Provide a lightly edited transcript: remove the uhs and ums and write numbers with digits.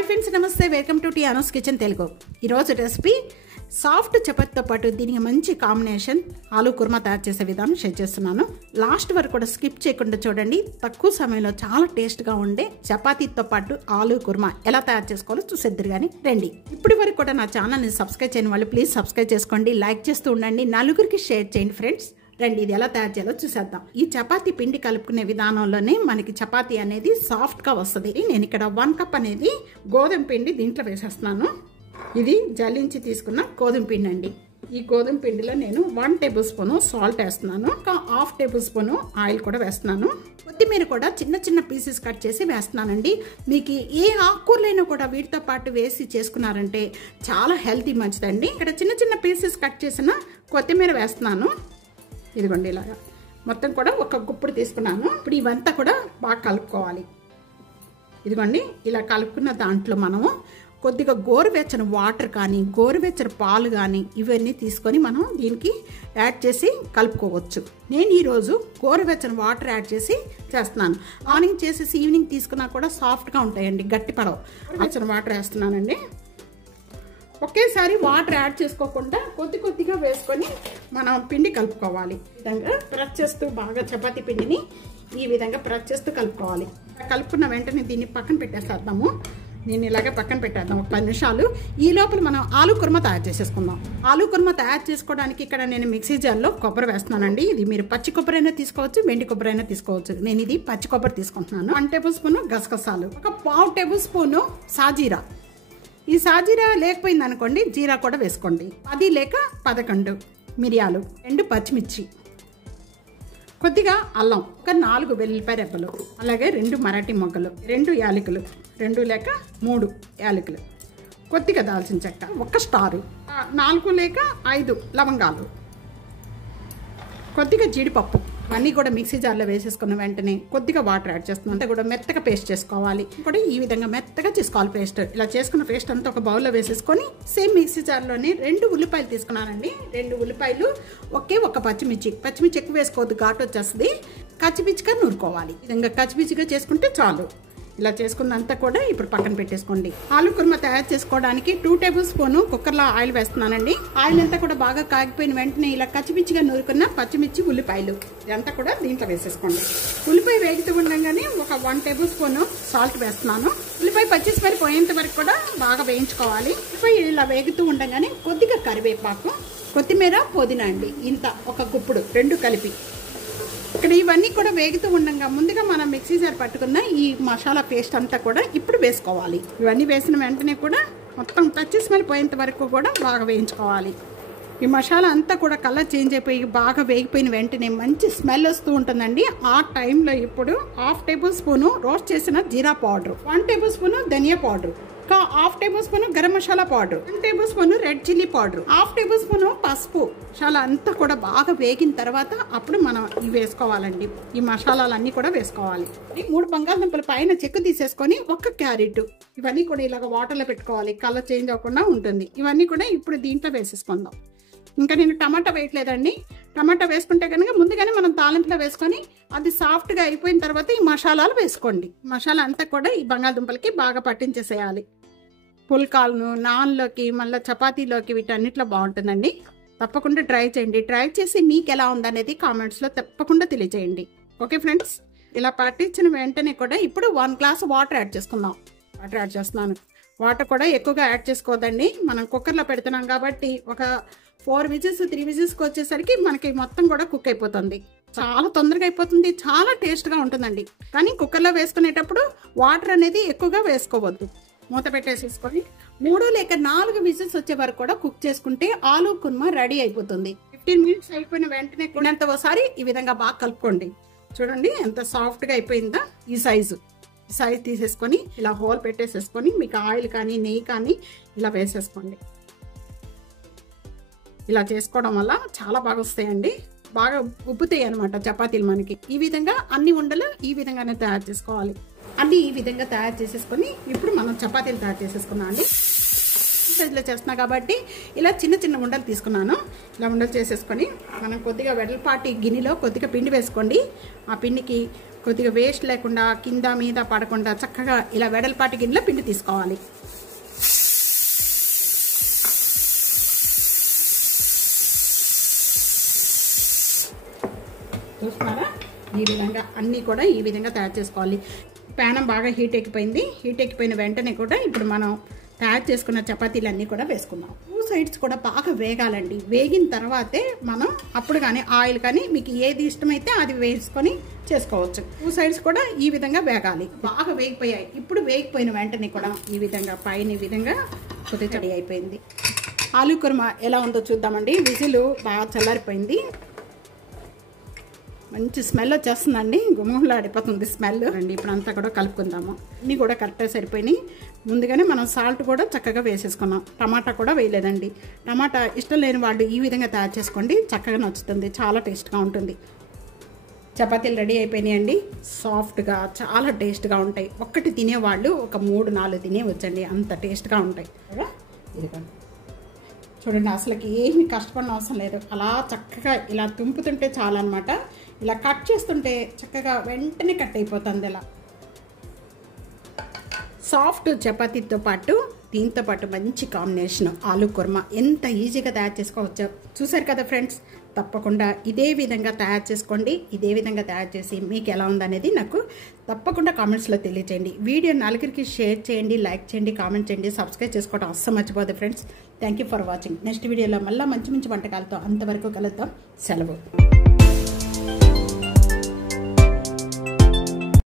Hi friends, నమస్తే. Welcome to T Anu's kitchen Telugu. ఈరోజు recipe soft చపాతీతో పాటు దీనికి మంచి కాంబినేషన్ ఆలూ కుర్మా తయారు చేసే విధానం షేర్ చేస్తున్నాను. లాస్ట్ వరకు కూడా స్కిప్ చేయకుండా చూడండి. తక్కువ సమయంలో చాలా టేస్ట్గా ఉండే చపాతీతో పాటు ఆలూ కుర్మా ఎలా తయారు చేసుకోవాలో చూసేద్దరు కానీ రండి. ఇప్పటి వరకు కూడా నా ఛానల్ని సబ్స్క్రైబ్ చేయని వాళ్ళు ప్లీజ్ సబ్స్క్రైబ్ చేసుకోండి, లైక్ చేస్తూ ఉండండి, నలుగురికి షేర్ చేయండి ఫ్రెండ్స్. రండి, ఇది ఎలా తయారు చేయాలో చూసేద్దాం. ఈ చపాతీ పిండి కలుపుకునే విధానంలోనే మనకి చపాతీ అనేది సాఫ్ట్గా వస్తుంది. నేను ఇక్కడ 1 కప్ అనేది గోధుమ పిండి దీంట్లో వేసేస్తున్నాను. ఇది జల్లించి తీసుకున్న గోధుమ పిండి అండి. ఈ గోధుమ పిండిలో నేను 1 టేబుల్ స్పూన్ సాల్ట్ వేస్తున్నాను, ఒక 1/2 టేబుల్ స్పూన్ ఆయిల్ కూడా వేస్తున్నాను. కొత్తిమీర కూడా చిన్న చిన్న పీసెస్ కట్ చేసి వేస్తున్నానండి. మీకు ఏ ఆకుకూరలైనా కూడా వీటితో పాటు వేసి చేసుకున్నారంటే చాలా హెల్తీ మంచిదండి. ఇక్కడ చిన్న చిన్న పీసెస్ కట్ చేసిన కొత్తిమీర వేస్తున్నాను. ఇదిగోండి, ఇలాగా మొత్తం కూడా ఒక గుప్పుడు తీసుకున్నాను. ఇప్పుడు ఇవంతా కూడా బాగా కలుపుకోవాలి. ఇదిగోండి, ఇలా కలుపుకున్న దాంట్లో మనము కొద్దిగా గోరువెచ్చని వాటర్ కానీ గోరువెచ్చని పాలు కానీ ఇవన్నీ తీసుకొని మనం దీనికి యాడ్ చేసి కలుపుకోవచ్చు. నేను ఈరోజు గోరువెచ్చని వాటర్ యాడ్ చేసి చేస్తున్నాను. మార్నింగ్ చేసేసి ఈవినింగ్ తీసుకున్నా కూడా సాఫ్ట్గా ఉంటాయండి, గట్టి పడవు. వెచ్చని వాటర్ వేస్తున్నానండి. ఒకేసారి వాటర్ యాడ్ చేసుకోకుండా కొద్ది కొద్దిగా వేసుకొని మనం పిండి కలుపుకోవాలి. ఈ విధంగా ప్రెస్ చేస్తూ బాగా చపాతీ పిండిని ఈ విధంగా ప్రెస్ చేస్తూ కలుపుకోవాలి. కలుపుకున్న వెంటనే దీన్ని పక్కన పెట్టేసేద్దాము. నేను ఇలాగే పక్కన పెట్టేద్దాం ఒక 10 నిమిషాలు. ఈ లోపల మనం ఆలూ కుర్మా తయారు చేసేసుకుందాం. ఆలూ కుర్మా తయారు చేసుకోవడానికి ఇక్కడ నేను మిక్సీ జార్లో కొబ్బరి వేస్తున్నానండి. ఇది మీరు పచ్చి కొబ్బరి అయినా తీసుకోవచ్చు, మెండి కొబ్బరి అయినా తీసుకోవచ్చు. నేను ఇది పచ్చి కొబ్బరి తీసుకుంటున్నాను. 1 టేబుల్ స్పూన్ గసగసాలు, ఒక 1/2 టేబుల్ స్పూన్ సాజీరా. ఈ సాజీరా లేకపోయింది అనుకోండి, జీరా కూడా వేసుకోండి. 10 లేక 11 మిరియాలు, 2 పచ్చిమిర్చి, కొద్దిగా అల్లం, ఒక 4 వెల్లుల్లిపాయ రెబ్బలు, అలాగే 2 మరాఠీ మొగ్గలు, 2 యాలకులు, 2 లేక 3 యాలకులు, కొద్దిగా దాల్చిన చెక్క, 1 స్టారు, 4 లేక 5 లవంగాలు, కొద్దిగా జీడిపప్పు. అన్నీ కూడా మిక్సీ జార్లో వేసేసుకున్న వెంటనే కొద్దిగా వాటర్ యాడ్ చేస్తున్నాం. అంతా కూడా మెత్తగా పేస్ట్ చేసుకోవాలి. కూడా ఈ విధంగా మెత్తగా చేసుకోవాలి పేస్ట్. ఇలా చేసుకున్న పేస్ట్ అంతా ఒక బౌల్లో వేసేసుకొని సేమ్ మిక్సీ జార్లోనే 2 ఉల్లిపాయలు తీసుకున్నానండి. 2 ఉల్లిపాయలు, ఒక పచ్చిమిర్చి. పచ్చిమిర్చి ఎక్కువ వేసుకోవద్దు, ఘాటు వచ్చేస్తుంది. కచ్చిపిచ్చిగా నూరుకోవాలి. ఈ విధంగా కచ్చిపిచ్చిగా చేసుకుంటే చాలు. ఇలా చేసుకున్నంతా కూడా ఇప్పుడు పక్కన పెట్టేసుకోండి. ఆలూ కుర్మా తయారు చేసుకోవడానికి 2 టేబుల్ స్పూన్ కుక్కర్లో ఆయిల్ వేస్తున్నానండి. ఆయిల్ అంతా కూడా బాగా కాగిపోయిన వెంటనే ఇలా కచ్చిపిచ్చిగా నూరుకున్న పచ్చిమిర్చి, ఉల్లిపాయలు ఇదంతా కూడా దీంట్లో వేసేసుకోండి. ఉల్లిపాయ వేగుతూ ఉండగానే ఒక 1 టేబుల్ స్పూన్ సాల్ట్ వేస్తున్నాను. ఉల్లిపాయ పచ్చి స్మెల్ పోయేంత వరకు కూడా బాగా వేయించుకోవాలి. ఉల్లిపాయ ఇలా వేగుతూ ఉండగానే కొద్దిగా కరివేపాకు, కొత్తిమీర, పుదీనా అండి ఇంత ఒక గుప్పుడు 2 కలిపి. ఇక్కడ ఇవన్నీ కూడా వేగుతూ ఉండగా ముందుగా మనం మిక్సీ జార్ పట్టుకున్న ఈ మసాలా పేస్ట్ అంతా కూడా ఇప్పుడు వేసుకోవాలి. ఇవన్నీ వేసిన వెంటనే కూడా మొత్తం పచ్చి స్మెల్ పోయేంత వరకు కూడా బాగా వేయించుకోవాలి. ఈ మసాలా అంతా కూడా కలర్ చేంజ్ అయిపోయి బాగా వేగిపోయిన వెంటనే మంచి స్మెల్ వస్తూ ఉంటుందండి. ఆ టైంలో ఇప్పుడు 1/2 టేబుల్ స్పూన్ రోస్ట్ చేసిన jeera powder, 1 tablespoon dhania powder, 1/2 tablespoon garam masala powder, 1 tablespoon red chilli powder, 1/2 tablespoon పసుపు. మసాలా అంతా కూడా బాగా వేగిన తర్వాత అప్పుడు మనం ఇవి వేసుకోవాలండి. ఈ మసాలాలన్నీ కూడా వేసుకోవాలి. 3 బంగాళదుంపల పైన చెక్కు తీసేసుకొని 1 క్యారెట్, ఇవన్నీ కూడా ఇలాగ వాటర్లో పెట్టుకోవాలి, కలర్ చేంజ్ అవ్వకుండా ఉంటుంది. ఇవన్నీ కూడా ఇప్పుడు దీంట్లో వేసేసుకుందాం. ఇంకా నేను టమాటా వేయట్లేదండి. టమాటా వేసుకుంటే కనుక ముందుగానే మనం తాలింపులో వేసుకొని అది సాఫ్ట్గా అయిపోయిన తర్వాత ఈ మసాలాలు వేసుకోండి. మసాలా అంతా కూడా ఈ బంగాళదుంపలకి బాగా పట్టించేసేయాలి. పుల్కాలను, నాన్లోకి, మళ్ళీ చపాతీలోకి వీటన్నిటిలో బాగుంటుందండి. తప్పకుండా ట్రై చేయండి. ట్రై చేసి మీకు ఎలా ఉందనేది కామెంట్స్లో తప్పకుండా తెలియజేయండి. ఓకే ఫ్రెండ్స్, ఇలా పట్టించిన వెంటనే కూడా ఇప్పుడు 1 గ్లాస్ వాటర్ యాడ్ చేసుకుందాం. వాటర్ యాడ్ చేస్తున్నాను. వాటర్ కూడా ఎక్కువగా యాడ్ చేసుకోవద్దండి. మనం కుక్కర్లో పెడుతున్నాం కాబట్టి ఒక 4 విజిల్స్ 3 విజిల్స్కి వచ్చేసరికి మనకి మొత్తం కూడా కుక్ అయిపోతుంది. చాలా తొందరగా అయిపోతుంది, చాలా టేస్ట్గా ఉంటుందండి. కానీ కుక్కర్లో వేసుకునేటప్పుడు వాటర్ అనేది ఎక్కువగా వేసుకోవద్దు. మూత పెట్టేసేసుకొని 3 లేక 4 విజిల్స్ వచ్చే వరకు కూడా కుక్ చేసుకుంటే ఆలూ కుర్మా రెడీ అయిపోతుంది. 15 మినిట్స్ అయిపోయిన వెంటనే కొన్నంత ఒకసారి ఈ విధంగా బాగా కలుపుకోండి. చూడండి ఎంత సాఫ్ట్గా అయిపోయిందా. ఈ సైజు తీసేసుకొని ఇలా హోల్ పెట్టేసేసుకొని మీకు ఆయిల్ కానీ నెయ్యి కానీ ఇలా వేసేసుకోండి. ఇలా చేసుకోవడం వల్ల చాలా బాగా వస్తాయండి, బాగా ఉబ్బుతాయి అనమాట చపాతీలు మనకి. ఈ విధంగా అన్ని ఉండలు ఈ విధంగానే తయారు చేసుకోవాలి. అన్ని ఈ విధంగా తయారు చేసేసుకొని ఇప్పుడు మనం చపాతీలు తయారు చేసేసుకున్నాం అండి. సైజులో చేస్తున్నా కాబట్టి ఇలా చిన్న చిన్న ఉండలు తీసుకున్నాను. ఇలా ఉండలు చేసేసుకొని మనం కొద్దిగా వెడల్పాటి గిన్నెలో కొద్దిగా పిండి వేసుకోండి. ఆ పిండికి కొద్దిగా వేస్ట్ లేకుండా కింద మీద పడకుండా చక్కగా ఇలా వెడల్పాటి గిన్నెలో పిండి తీసుకోవాలి. చూస్తున్నారా, ఈ విధంగా అన్నీ కూడా ఈ విధంగా తయారు చేసుకోవాలి. ప్యానం బాగా హీట్ ఎక్కిపోయింది. హీట్ ఎక్కిపోయిన వెంటనే కూడా ఇప్పుడు మనం తయారు చేసుకున్న చపాతీలన్నీ కూడా వేసుకుందాం. 2 సైడ్స్ కూడా బాగా వేగాలండి. వేగిన తర్వాతే మనం అప్పుడు కానీ ఆయిల్ కానీ మీకు ఏది ఇష్టమైతే అది వేసుకొని చేసుకోవచ్చు. 2 సైడ్స్ కూడా ఈ విధంగా వేగాలి. బాగా వేగిపోయాయి. ఇప్పుడు వేగిపోయిన వెంటనే కూడా ఈ విధంగా పైన ఈ విధంగా కొద్దిగా రెడీ అయిపోయింది. ఆలూ కుర్మా ఎలా ఉందో చూద్దామండి. విజిల్ బాగా చల్లారిపోయింది. మంచి స్మెల్ వచ్చేస్తుందండి. గుమ్మలాడిపోతుంది స్మెల్ అండి. ఇప్పుడు అంతా కూడా కలుపుకుందాము. అన్నీ కూడా కరెక్ట్గా సరిపోయినాయి. ముందుగానే మనం సాల్ట్ కూడా చక్కగా వేసేసుకున్నాం. టమాటా కూడా వేయలేదండి. టమాటా ఇష్టం లేని వాళ్ళు ఈ విధంగా తయారు చేసుకోండి, చక్కగా నచ్చుతుంది, చాలా టేస్ట్గా ఉంటుంది. చపాతీలు రెడీ అయిపోయినాయండి. సాఫ్ట్గా చాలా టేస్ట్గా ఉంటాయి. ఒక్కటి తినేవాళ్ళు ఒక 3-4 తినేవచ్చండి, అంత టేస్ట్గా ఉంటాయి. ఇదిగోండి చూడండి, అసలుకి ఏమి కష్టపడిన అవసరం లేదు. అలా చక్కగా ఇలా తుంపుతుంటే చాలన్నమాట. ఇలా కట్ చేస్తుంటే చక్కగా వెంటనే కట్ అయిపోతుంది. ఇలా సాఫ్ట్ చపాతీతో పాటు దీంతో పాటు మంచి కాంబినేషన్ ఆలూ కుర్మా ఎంత ఈజీగా తయారు చేసుకోవచ్చో చూసారు కదా ఫ్రెండ్స్. తప్పకుండా ఇదే విధంగా తయారు చేసుకోండి. ఇదే విధంగా తయారు చేసి మీకు ఎలా ఉందనేది నాకు తప్పకుండా కామెంట్స్లో తెలియచేయండి. వీడియో నలుగురికి షేర్ చేయండి, లైక్ చేయండి, కామెంట్ చేయండి, సబ్స్క్రైబ్ చేసుకోవడం అస్సలు మర్చిపోదు friends. Thank you for watching. Next వీడియోలో మళ్ళీ మంచి మంచి వంటకాలతో అంతవరకు కలుద్దాం. సెలవు.